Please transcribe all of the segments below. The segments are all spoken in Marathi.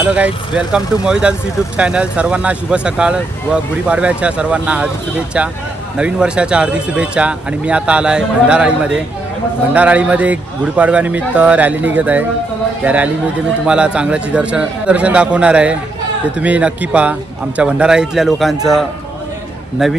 Hello guys, welcome to Mohit Das YouTube channel. सर्वांना शुभ सकाळ व गुढीपाडव्याच्या सर्वांना हार्दिक शुभेच्छा, नवीन वर्षाच्या हार्दिक शुभेच्छा। आणि मी आता आला आहे भंडाराळीमध्ये गुढीपाडव्यानिमित्त रॅली निघत आहे। त्या रॅलीमध्ये मी तुम्हाला चांगल्याची दर्शन दाखवणार आहे, ते तुम्ही नक्की पहा। आमच्या भंडाराळीतल्या लोकांचं नवीन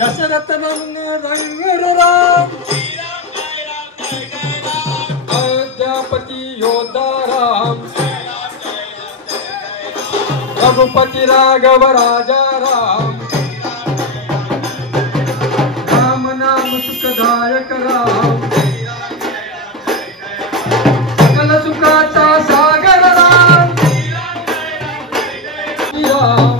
दशरथ राम अयोध्यापति योद्धा राम रघुपति राघव राजा राम राम नाम सुखदायक राम सकल सुखाचा सागर राम राम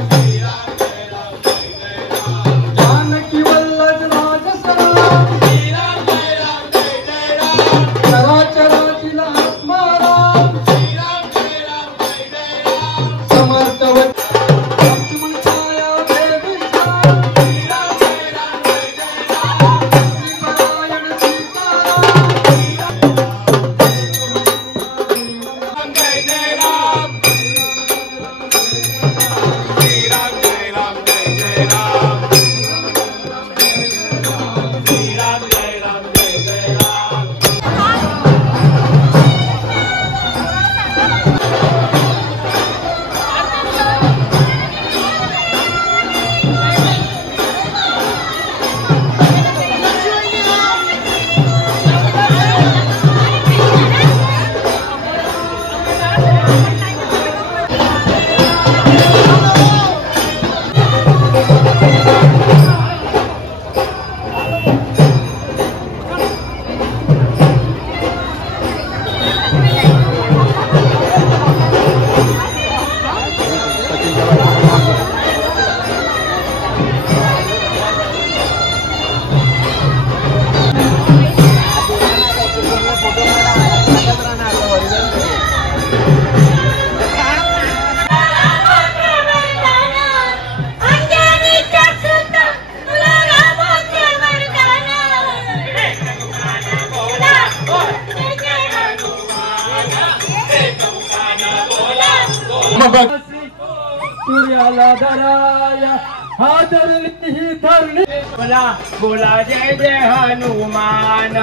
सूर्याला धराया हादरली ही धरणी बोला बोला जय जय हनुमान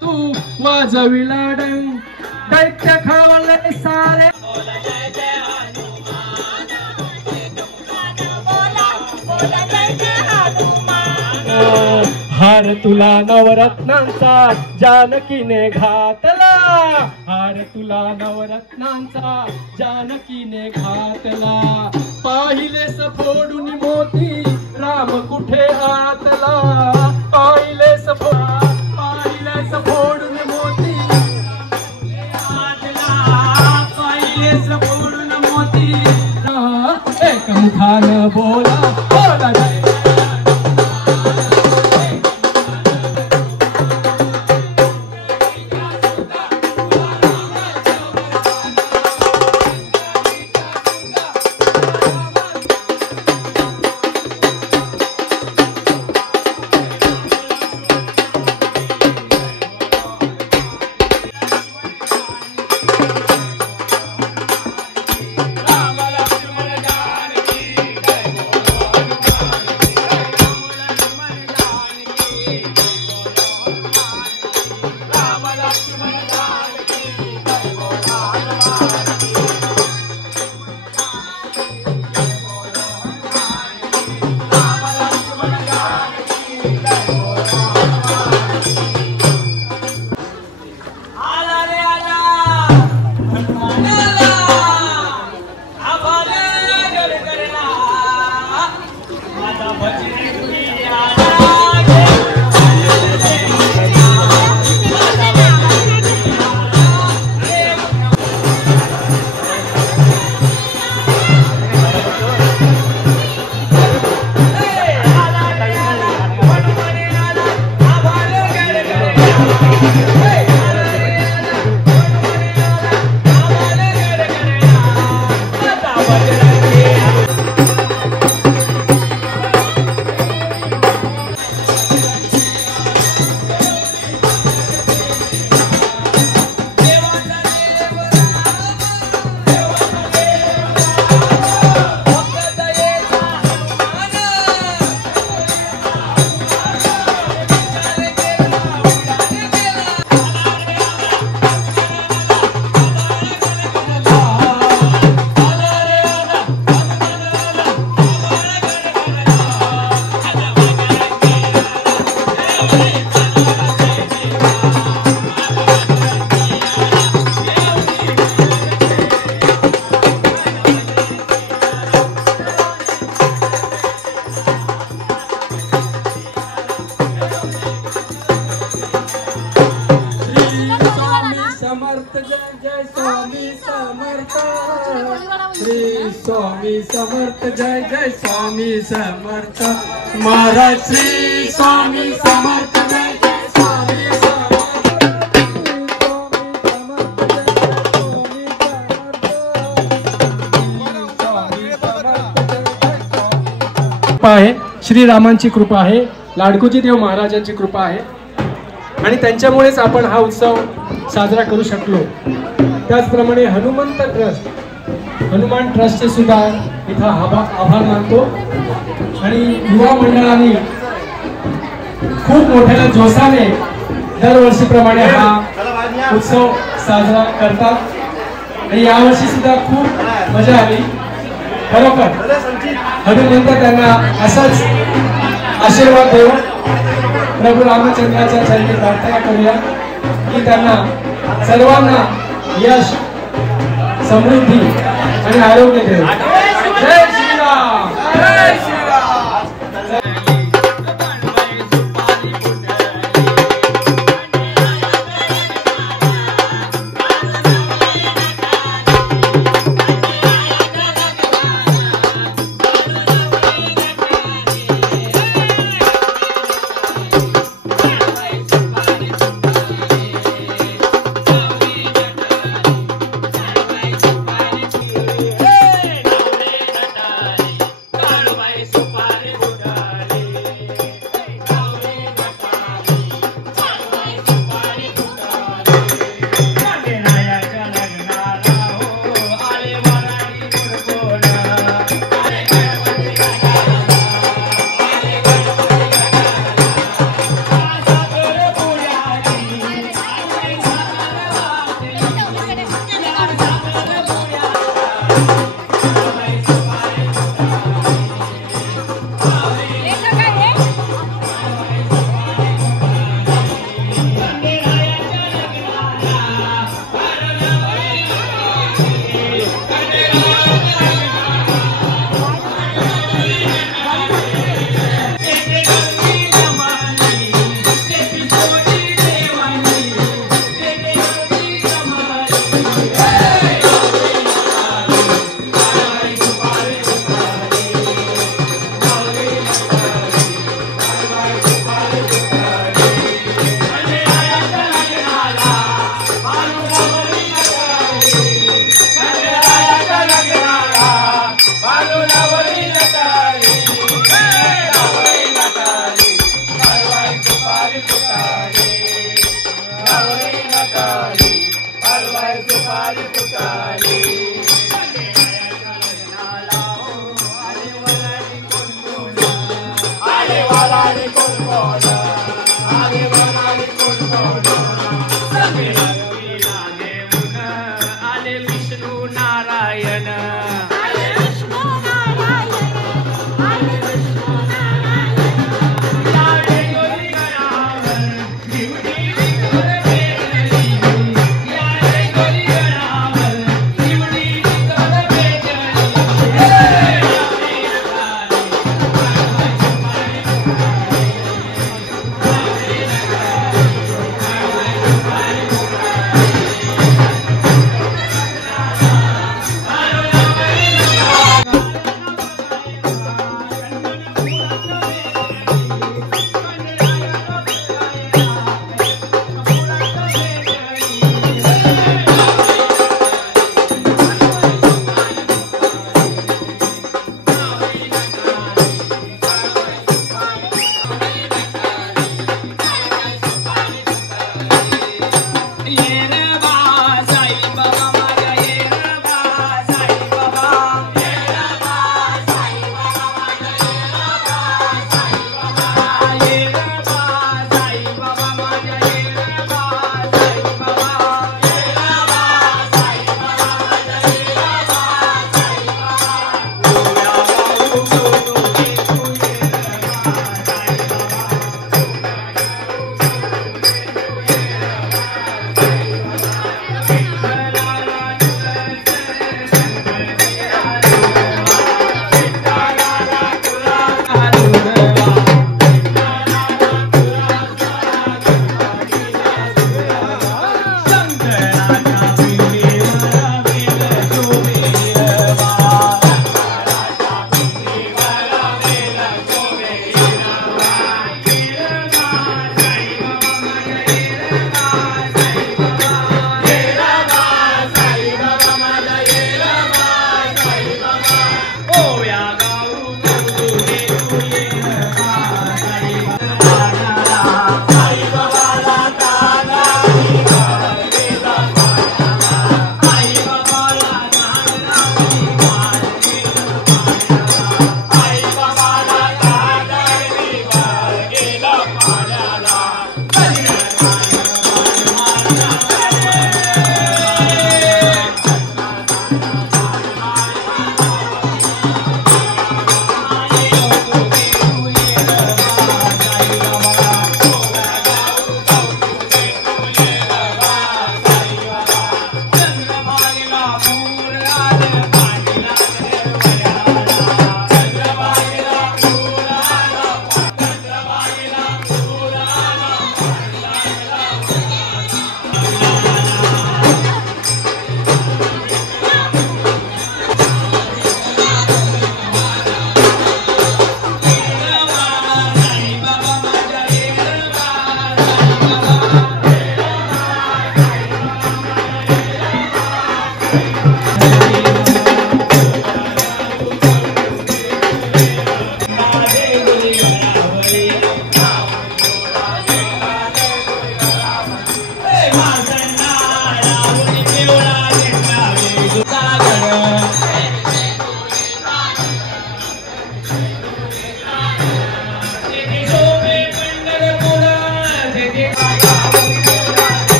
तू वाजविला डंग दैत्य खावले सारे जय जय हनुमान बोला जय जय हनुमान हार तुला नवरत्नांचा जानकीने घातला हार तुला नवरत्नांचा जानकीने घातला पाहिलेस फोडून मोती राम कुठे आतला पाहिलेस फोडून मोती आतला पाहिलेस फोडून मोती एक मुखानं बोला बोला श्री स्वामी समर्थ जय जय स्वामी समर्थ महाराज श्री स्वामी समर्थ जय जय स्वामी कृपा आहे, श्रीरामांची कृपा आहे, लाडकोजी देव महाराजांची कृपा आहे आणि त्यांच्यामुळेच आपण हा उत्सव साजरा करू शकलो. त्याचप्रमाणे हनुमान ट्रस्टचे सुद्धा इथं आभार मानतो आणि युवा मंडळाने खूप मोठ्या जोशाने दरवर्षीप्रमाणे हा उत्सव साजरा करतात आणि यावर्षी सुद्धा खूप मजा आली. खरोखर हनुमंत त्यांना असाच आशीर्वाद देऊ. प्रभू रामचंद्राच्या चरणी प्रार्थना करूया की त्यांना सर्वांना यश, समृद्धी आणि आरोग्य देव. जय श्रीराम. जय श्रीराम.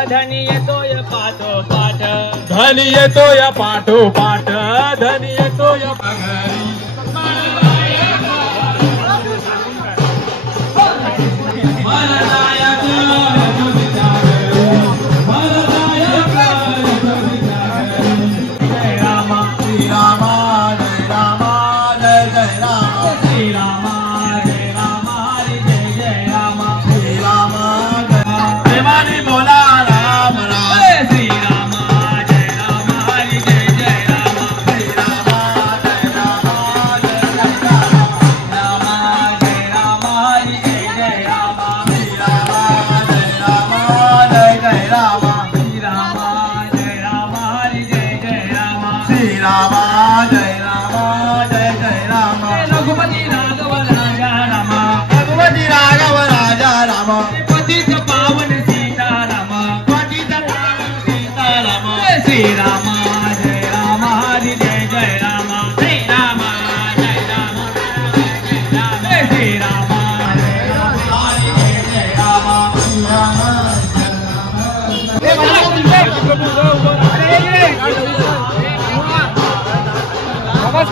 धनी येतोय पाठोपाठ, धनी येतोय पाठोपाठ, धनी येतोय पगारी. श्री रामा जय रामा जय जय रामा, श्री रामा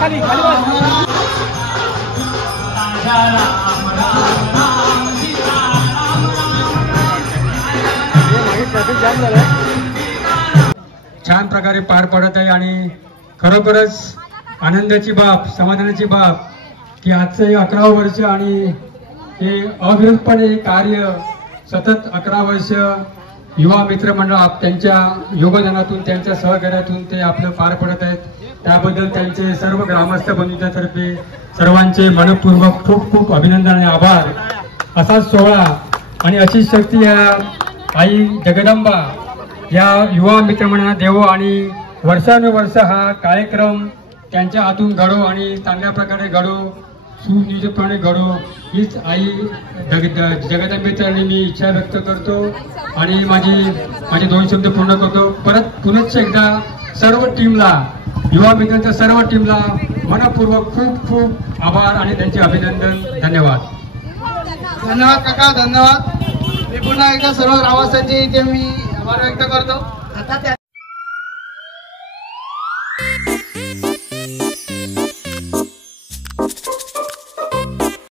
खाली खाली बस. छान प्रकारे पार पडत आहे आणि खरोखरच आनंदाची बाब, समाधानाची बाब की आजचं हे 11 वर्ष आणि हे अविरतपणे कार्य सतत 11 वर्ष युवा मित्र मंडळ त्यांच्या योगदानातून, त्यांच्या सहकार्यातून ते आपलं पार पडत आहेत. त्याबद्दल त्यांचे सर्व ग्रामस्थ बंधूंच्यातर्फे सर्वांचे मनपूर्वक खूप खूप अभिनंदन आणि आभार. असाच सोहळा आणि अशीच शक्ती या आई जगदंबा या युवा मित्रमंडळांना देवो आणि वर्षानुवर्ष हा कार्यक्रम त्यांच्या हातून घडो आणि चांगल्या प्रकारे घडो, सुनियोजितपणे घडो हीच आई जगदंबेचरणी मी इच्छा व्यक्त करतो आणि माझे 2 शब्द पूर्ण करतो. परत पुनश्च एकदा सर्व टीमला, युवा मित्रांच्या सर्व टीमला मनपूर्वक खूप खूप आभार आणि त्यांचे अभिनंदन. धन्यवाद. धन्यवाद काका, धन्यवाद. मी पुन्हा एकदा सर्व ग्रामस्थांचे इथे मी आभार व्यक्त करतो. आता